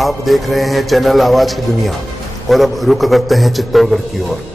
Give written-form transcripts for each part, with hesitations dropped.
आप देख रहे हैं चैनल आवाज की दुनिया और अब रुक करते हैं चित्तौड़गढ़ की ओर।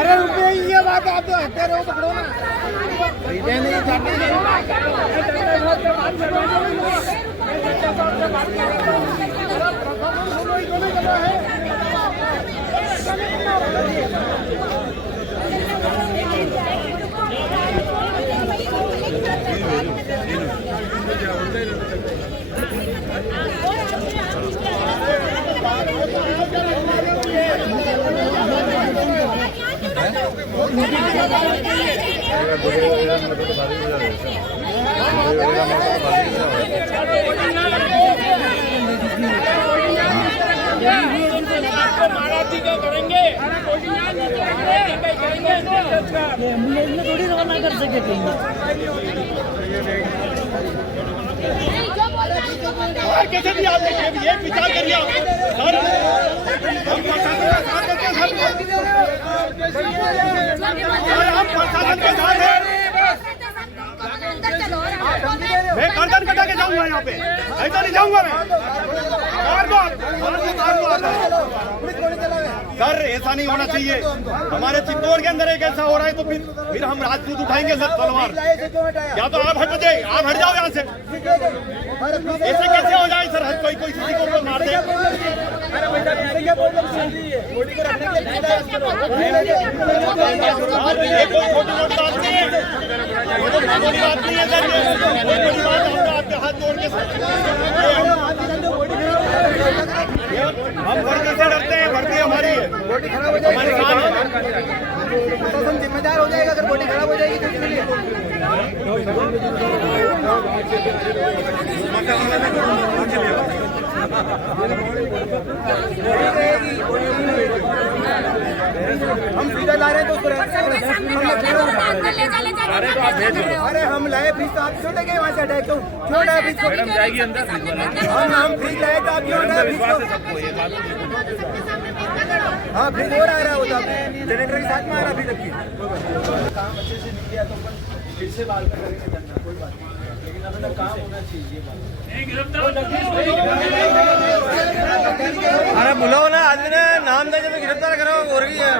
अरे रुपये ये बात आप तो हटते रहो, पकड़ो ना। महाराज जी का करेंगे, एम्बुलेंस में थोड़ी रवाना कर सके कहीं। कैसे भी आप देखिए, ये विचार करिए सर, हम प्रशासन का साथ देते हैं सर, हम प्रशासन के साथ हैं। मैं गर्दन कटा के जाऊंगा यहाँ पे, ऐसा नहीं जाऊंगा मैं। सर ऐसा नहीं होना चाहिए। हमारे चित्तौड़ के अंदर एक ऐसा हो रहा है तो फिर हम राजपूत उठाएंगे सर तलवार। या तो आप हट जाइए, आप हट जाओ यहाँ से। ऐसे कैसे हो जाए सर, कोई किसी को मार दे। ये कोई छोटी मोटी बात नहीं है, कोई बड़ी बात नहीं है सर। कोई बड़ी बात हम आपके हाथ जोड़ के हम वर्दी से डरते हैं, वर्दी हमारी है, हमारी शान है। प्रशासन जिम्मेदार हो जाएगा अगर बॉडी खराब हो जाएगी तो इसके लिए। हम सीधा ला रहे हैं तो उसको अरे हम लाए फ्रिज तो आप क्यों गए वहाँ से हटाए, क्यों हटाए फ्रिज को? जाएगी अंदर, हम फ्रिज लाए तो आप क्यों हटाए फ्रिज को? हाँ फ्रिज और आ रहा होता, जनरेटर के साथ में आ रहा फ्रिज की। काम अच्छे से नहीं किया तो फिर से बात करेंगे, कोई बात नहीं, लेकिन अपना काम होना चाहिए। अरे बुलाओ ना आदमी ने नाम दे जब गिरफ्तार करो हो रही है।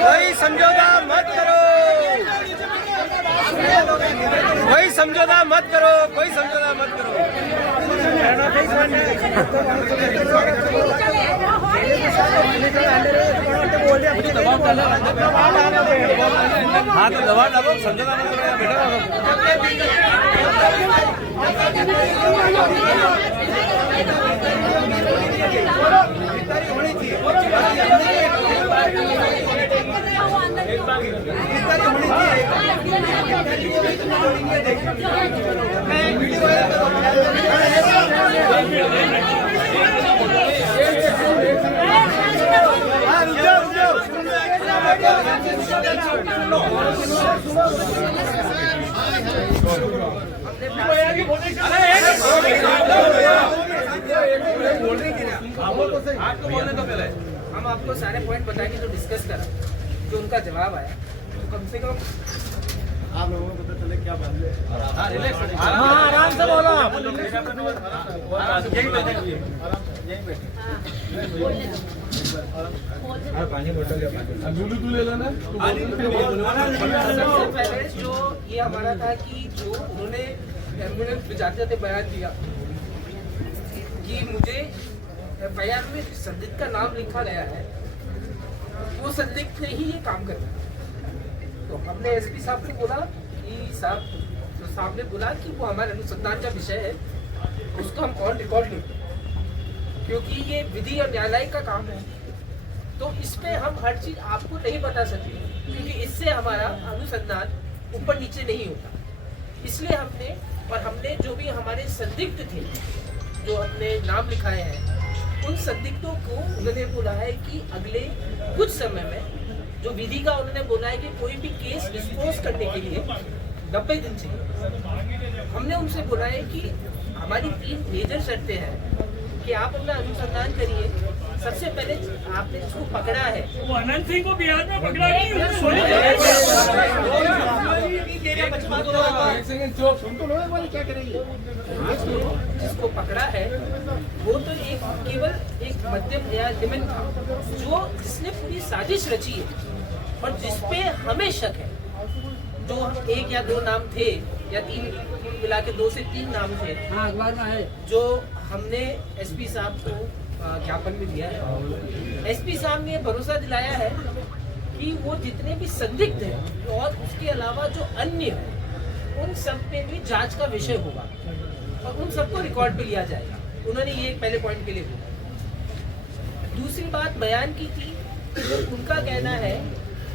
कोई समझौता मत करो, कोई समझौता मत करो, कोई समझौता मत करो। हाँ तो दबा डालो, समझौता मत करो बेटा। होनी चाहिए, आपको बोलने तो पहले हम आपको सारे पॉइंट बताएंगे जो डिस्कस करा, जो उनका जवाब आया, तो कम से कम आप लोगों को पता चले क्या बात है। आराम से बोलो। पानी बोतल ले लेना। सबसे पहले जो ये हमारा था कि जो उन्होंने एम्बुलेंस भिजाते जाते बयान दिया कि मुझे FIR में संदिग्ध का नाम लिखा गया है, वो संदिग्ध ने ही ये काम करना। तो हमने SP साहब को बोला कि साहब ने बोला कि वो हमारे अनुसंधान का विषय है, उसको हम ऑन रिकॉर्ड लेते हैं क्योंकि ये विधि और न्यायालय का काम है। तो इसमें हम हर चीज आपको नहीं बता सकते क्योंकि इससे हमारा अनुसंधान ऊपर नीचे नहीं होता। इसलिए हमने जो भी हमारे संदिग्ध थे जो हमने नाम लिखाए हैं, उन संदिग्धों को उन्होंने बोला है कि अगले कुछ समय में जो विधि का उन्होंने बोला है कि कोई भी केस डिस्पोज करने के लिए 90 दिन चाहिए। हमने उनसे बोला है कि हमारी 3 मेजर शर्तें हैं कि आप अपना अनुसंधान करिए। सबसे पहले आपने जिसको पकड़ा है वो अनंत सिंह को बिहार में पकड़ा नहीं, जिसको पकड़ा है वो तो केवल एक मध्यम या निमन था जिसने पूरी साजिश रची है और जिसपे हमें शक है। जो 1 या 2 नाम थे या 3 मिला के 2 से 3 नाम थे जो हमने SP साहब को ज्ञापन में दिया है। SP साहब ने भरोसा दिलाया है कि वो जितने भी संदिग्ध हैं और उसके अलावा जो अन्य उन सब पे भी जांच का विषय होगा और उन सबको रिकॉर्ड पे लिया जाएगा। उन्होंने ये पहले पॉइंट के लिए बोला। दूसरी बात बयान की थी, उनका कहना है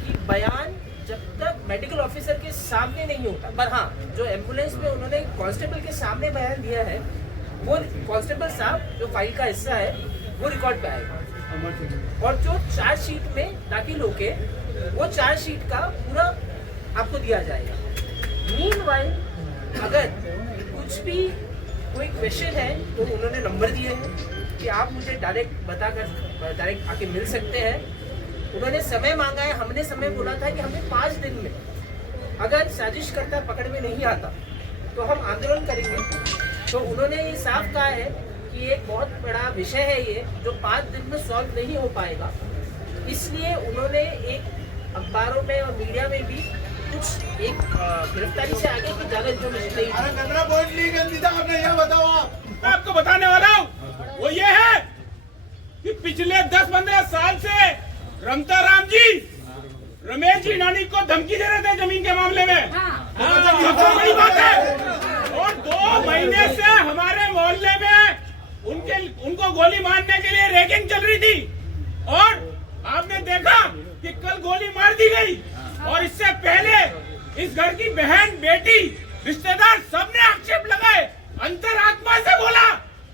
कि बयान जब तक मेडिकल ऑफिसर के सामने नहीं होता, पर हाँ जो एम्बुलेंस में उन्होंने कांस्टेबल के सामने बयान दिया है वो कांस्टेबल साहब जो फाइल का हिस्सा है वो रिकॉर्ड पे आएगा, और जो चार्जशीट में दाखिल होके वो चार्जशीट का पूरा आपको दिया जाएगा। मीनवाइल अगर कुछ भी कोई क्वेश्चन है तो उन्होंने नंबर दिए हैं कि आप मुझे डायरेक्ट आके मिल सकते हैं। उन्होंने समय मांगा है, हमने समय बोला था कि हमें 5 दिन में अगर साजिश करता पकड़ में नहीं आता तो हम आंदोलन करेंगे। तो उन्होंने ये साफ कहा है कि एक बहुत बड़ा विषय है ये जो 5 दिन में सॉल्व नहीं हो पाएगा, इसलिए उन्होंने एक अखबारों में और मीडिया में भी कुछ एक गिरफ्तारी से आगे की ज्यादा इन्फॉर्मेशन नहीं मैं आपको बताने वाला हूँ वो ये है कि पिछले 10-15 साल से रमता राम जी रमेश जी नानी को धमकी दे रहे थे जमीन के मामले में। सबसे बड़ी बात है, और 2 महीने से हमारे मोहल्ले में उनको गोली मारने के लिए रैगिंग चल रही थी, और आपने देखा कि कल गोली मार दी गई। और इससे पहले इस घर की बहन, बेटी, रिश्तेदार सबने आक्षेप लगाए, अंतरात्मा से बोला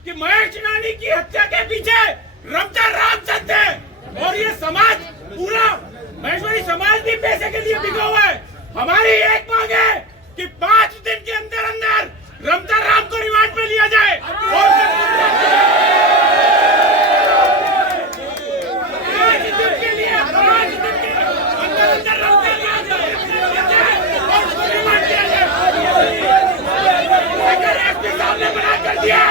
कि महेश नानी की हत्या के पीछे रमता रामचंद है, और ये समाज पूरा महेश्वरी समाज भी पैसे के लिए बिका हुआ है। हमारी एक मांग है कि 5 दिन के अंदर अंदर रमता राम को रिमांड में लिया जाए और 5 दिन के लिए 5 दिन के अंदर अंदर रमता लिया जाए और उसको रिमांड किया जाए। अगर एसपी साहब ने मना कर दिया,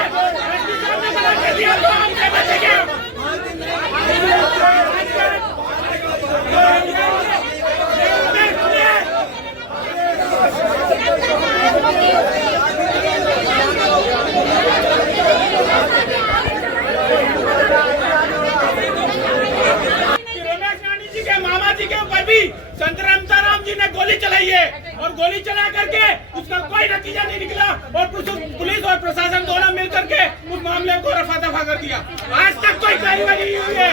एसपी साहब ने मना कर दिया तो हम क्या बचेंगे? संत राम जी ने गोली चलाई है, और गोली चला करके उसका कोई नतीजा नहीं निकला, और पुलिस और प्रशासन दोनों मिलकर के उस मामले को रफा दफा कर दिया। आज तक कोई कार्रवाई नहीं हुई है।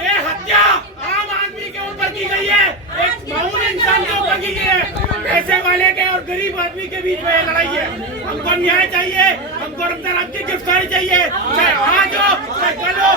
ये हत्या आम आदमी के ऊपर की गई है, एक मामूली इंसान के ऊपर की गई है। पैसे वाले के और गरीब आदमी के बीच में लड़ाई है। हमको न्याय चाहिए, हमको रमता राम की गिरफ्तारी चाहिए, चाहे आज हो चाहे कल हो।